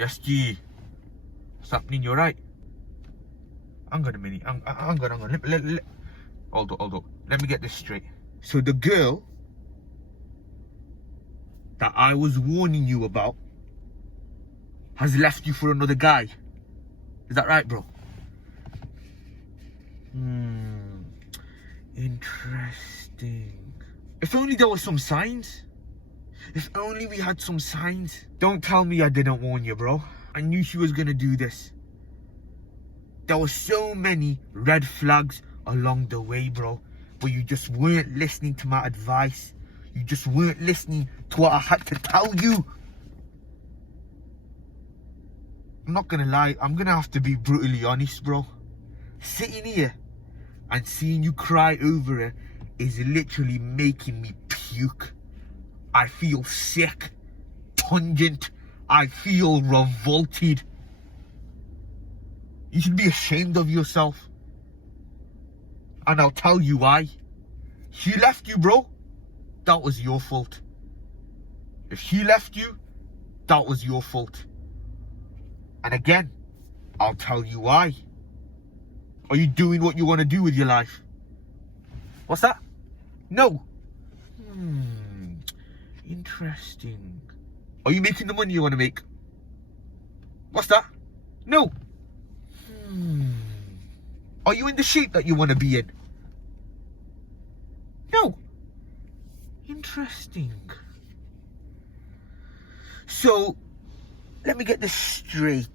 Yes, G. What's happening? You alright? Hang on a minute. Hang on. Hold up. Let me get this straight. So the girl that I was warning you about has left you for another guy. Is that right, bro? Interesting. If only there were some signs. If only we had some signs. Don't tell me I didn't warn you, bro. I knew she was gonna do this. There were so many red flags along the way, bro. But you just weren't listening to my advice. You just weren't listening to what I had to tell you. I'm not gonna lie, I'm gonna have to be brutally honest, bro. Sitting here and seeing you cry over it is literally making me puke. I feel sick, pungent. I feel revolted. You should be ashamed of yourself. And I'll tell you why. She left you, bro. That was your fault. If she left you, that was your fault. And again, I'll tell you why. Are you doing what you want to do with your life? What's that? No. Interesting. Are you making the money you want to make? What's that? No. Are you in the shape that you want to be in? No. Interesting. So, let me get this straight.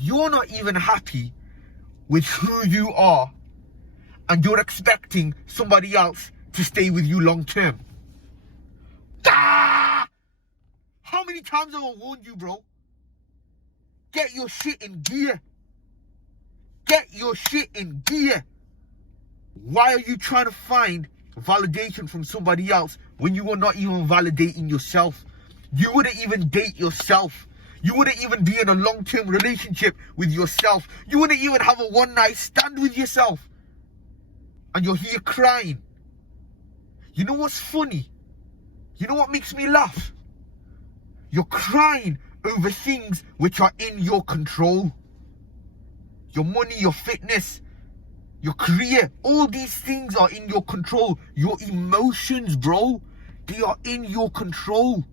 You're not even happy with who you are, and you're expecting somebody else to stay with you long term. Ah! How many times have I warned you, bro? Get your shit in gear. Get your shit in gear. Why are you trying to find validation from somebody else when you are not even validating yourself? You wouldn't even date yourself. You wouldn't even be in a long-term relationship with yourself. You wouldn't even have a one-night stand with yourself. And you're here crying. You know what's funny? You know what makes me laugh? You're crying over things which are in your control. Your money, your fitness, your career, all these things are in your control. Your emotions, bro, they are in your control.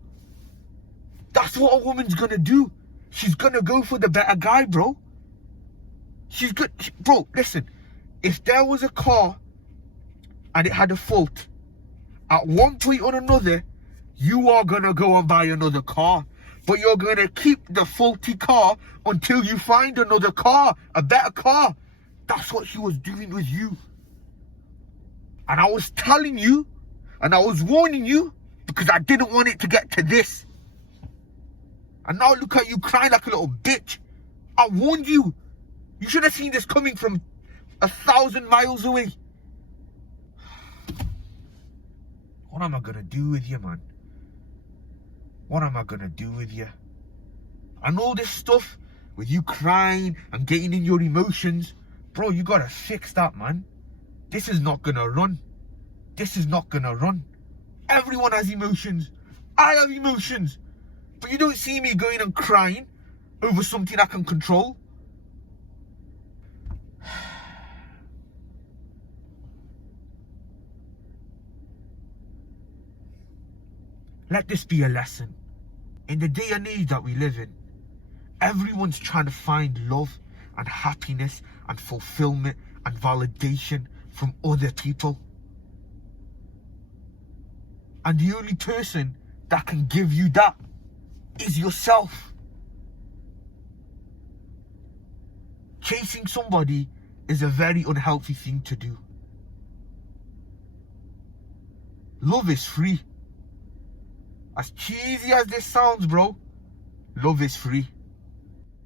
That's what a woman's gonna do. She's gonna go for the better guy, bro. She's good. Bro, listen. If there was a car and it had a fault, at one point or another, you are gonna go and buy another car. But you're gonna keep the faulty car until you find another car, a better car. That's what she was doing with you. And I was telling you, and I was warning you, because I didn't want it to get to this. And now look at you crying like a little bitch. I warned you. You should have seen this coming from 1,000 miles away. What am I gonna do with you, man? What am I gonna do with you? And all this stuff with you crying and getting in your emotions, bro, you gotta fix that, man. This is not gonna run. This is not gonna run. Everyone has emotions. I have emotions. But you don't see me going and crying over something I can control. Let this be a lesson. In the day and age that we live in, everyone's trying to find love and happiness and fulfillment and validation from other people. And the only person that can give you that is yourself. Chasing somebody is a very unhealthy thing to do. Love is free. As cheesy as this sounds, bro, love is free.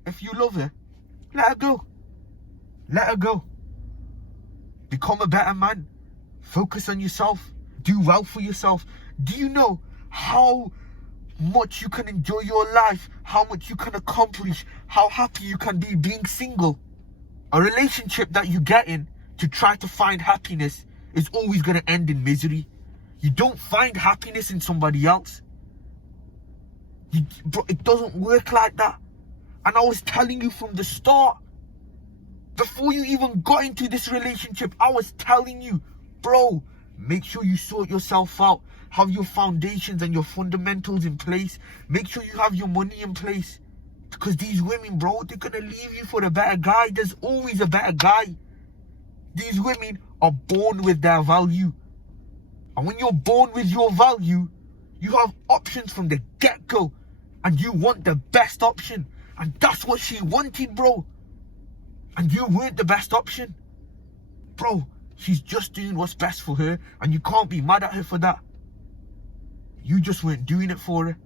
If you love her, let her go. Let her go. Become a better man. Focus on yourself. Do well for yourself. Do you know how much you can enjoy your life? How much you can accomplish? How happy you can be being single? A relationship that you get in to try to find happiness is always going to end in misery. You don't find happiness in somebody else. Bro, it doesn't work like that. And I was telling you from the start, before you even got into this relationship, I was telling you, bro, make sure you sort yourself out. Have your foundations and your fundamentals in place. Make sure you have your money in place. Because these women, bro, they're going to leave you for a better guy. There's always a better guy. These women are born with their value. And when you're born with your value, you have options from the get-go. And you want the best option. And that's what she wanted, bro. And you weren't the best option. Bro, she's just doing what's best for her. And you can't be mad at her for that. You just weren't doing it for her.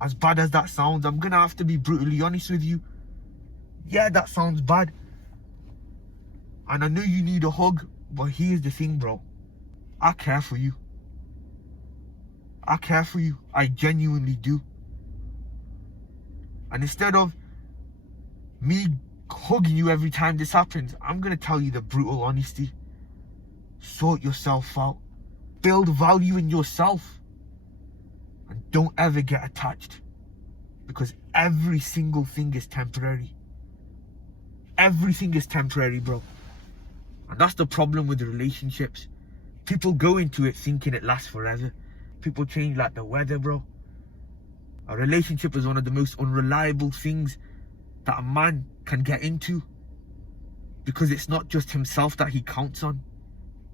As bad as that sounds, I'm going to have to be brutally honest with you. Yeah, that sounds bad. And I know you need a hug. But here's the thing, bro. I care for you. I care for you. I genuinely do. And instead of me hugging you every time this happens, I'm going to tell you the brutal honesty. Sort yourself out. Build value in yourself. And don't ever get attached. Because every single thing is temporary. Everything is temporary, bro. And that's the problem with relationships. People go into it thinking it lasts forever. People change like the weather, bro. A relationship is one of the most unreliable things that a man can get into. Because it's not just himself that he counts on.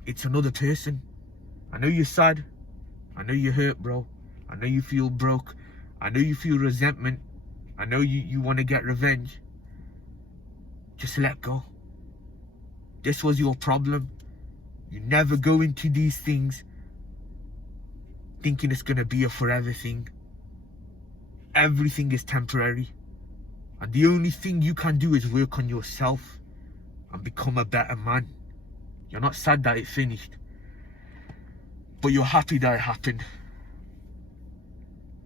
It's another person. I know you're sad. I know you're hurt, bro. I know you feel broke. I know you feel resentment. I know you want to get revenge. Just let go. This was your problem. You never go into these things thinking it's going to be a forever thing. Everything is temporary. And the only thing you can do is work on yourself and become a better man. You're not sad that it finished, but you're happy that it happened.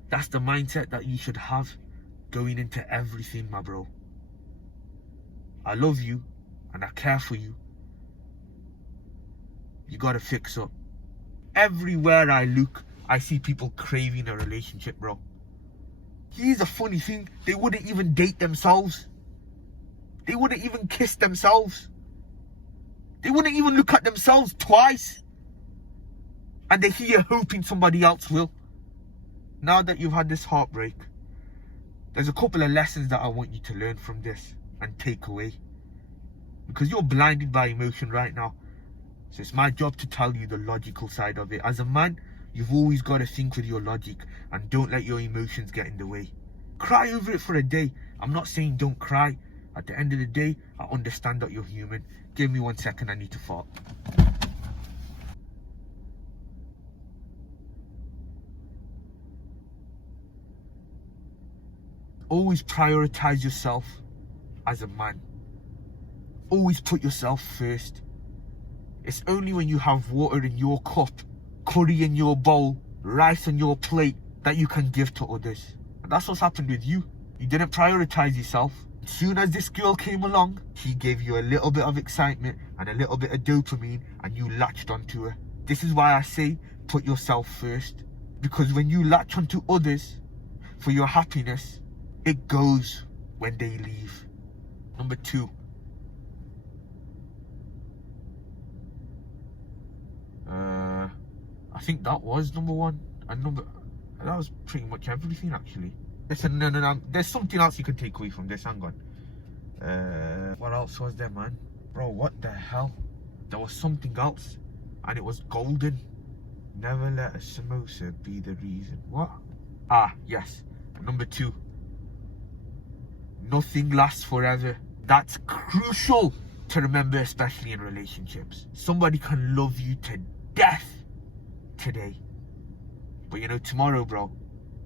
That's the mindset that you should have going into everything, my bro. I love you and I care for you. You gotta fix up. Everywhere I look, I see people craving a relationship, bro. Here's the funny thing. They wouldn't even date themselves. They wouldn't even kiss themselves. They wouldn't even look at themselves twice. And they're here hoping somebody else will. Now that you've had this heartbreak, there's a couple of lessons that I want you to learn from this and take away. Because you're blinded by emotion right now. So it's my job to tell you the logical side of it. As a man, you've always got to think with your logic and don't let your emotions get in the way. Cry over it for a day. I'm not saying don't cry. At the end of the day, I understand that you're human. Give me 1 second, I need to fart. Always prioritize yourself as a man. Always put yourself first. It's only when you have water in your cup, curry in your bowl, rice on your plate that you can give to others. And that's what's happened with you. You didn't prioritize yourself. As soon as this girl came along, she gave you a little bit of excitement and a little bit of dopamine and you latched onto her. This is why I say put yourself first. Because when you latch onto others for your happiness, it goes when they leave. Number 2. I think that was number 1. And that was pretty much everything actually. Listen, no. There's something else you can take away from this. Hang on. What else was there, man? Bro, what the hell? There was something else. And it was golden. Never let a samosa be the reason. What? Ah, yes. Number 2. Nothing lasts forever. That's crucial to remember, especially in relationships. Somebody can love you to death today. But you know, tomorrow, bro,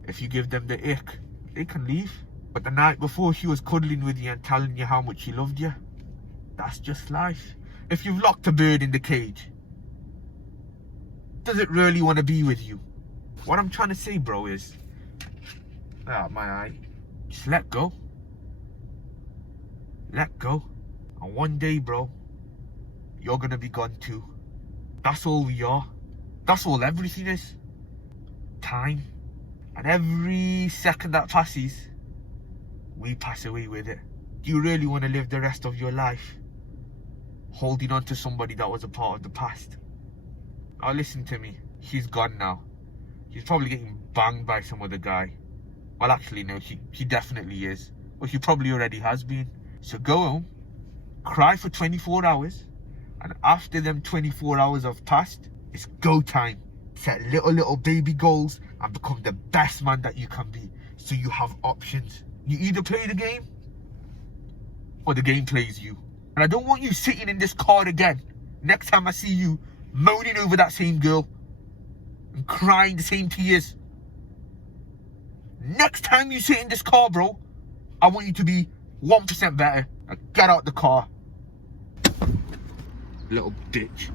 if you give them the ick, they can leave. But the night before, she was cuddling with you and telling you how much she loved you. That's just life. If you've locked a bird in the cage, does it really want to be with you? What I'm trying to say, bro, is... my eye. Just let go. Let go. And one day, bro, you're gonna be gone too. That's all we are. That's all everything is. Time. And every second that passes, we pass away with it. Do you really want to live the rest of your life holding on to somebody that was a part of the past? Now listen to me. She's gone now. She's probably getting banged by some other guy. Well, actually, no, she definitely is. Well, she probably already has been. So go home, cry for 24 hours, and after them 24 hours have passed, it's go time. Set little baby goals and become the best man that you can be. So you have options. You either play the game or the game plays you. And I don't want you sitting in this car again next time I see you moaning over that same girl and crying the same tears. Next time you sit in this car, bro, I want you to be 1% better. Now get out the car. Little bitch.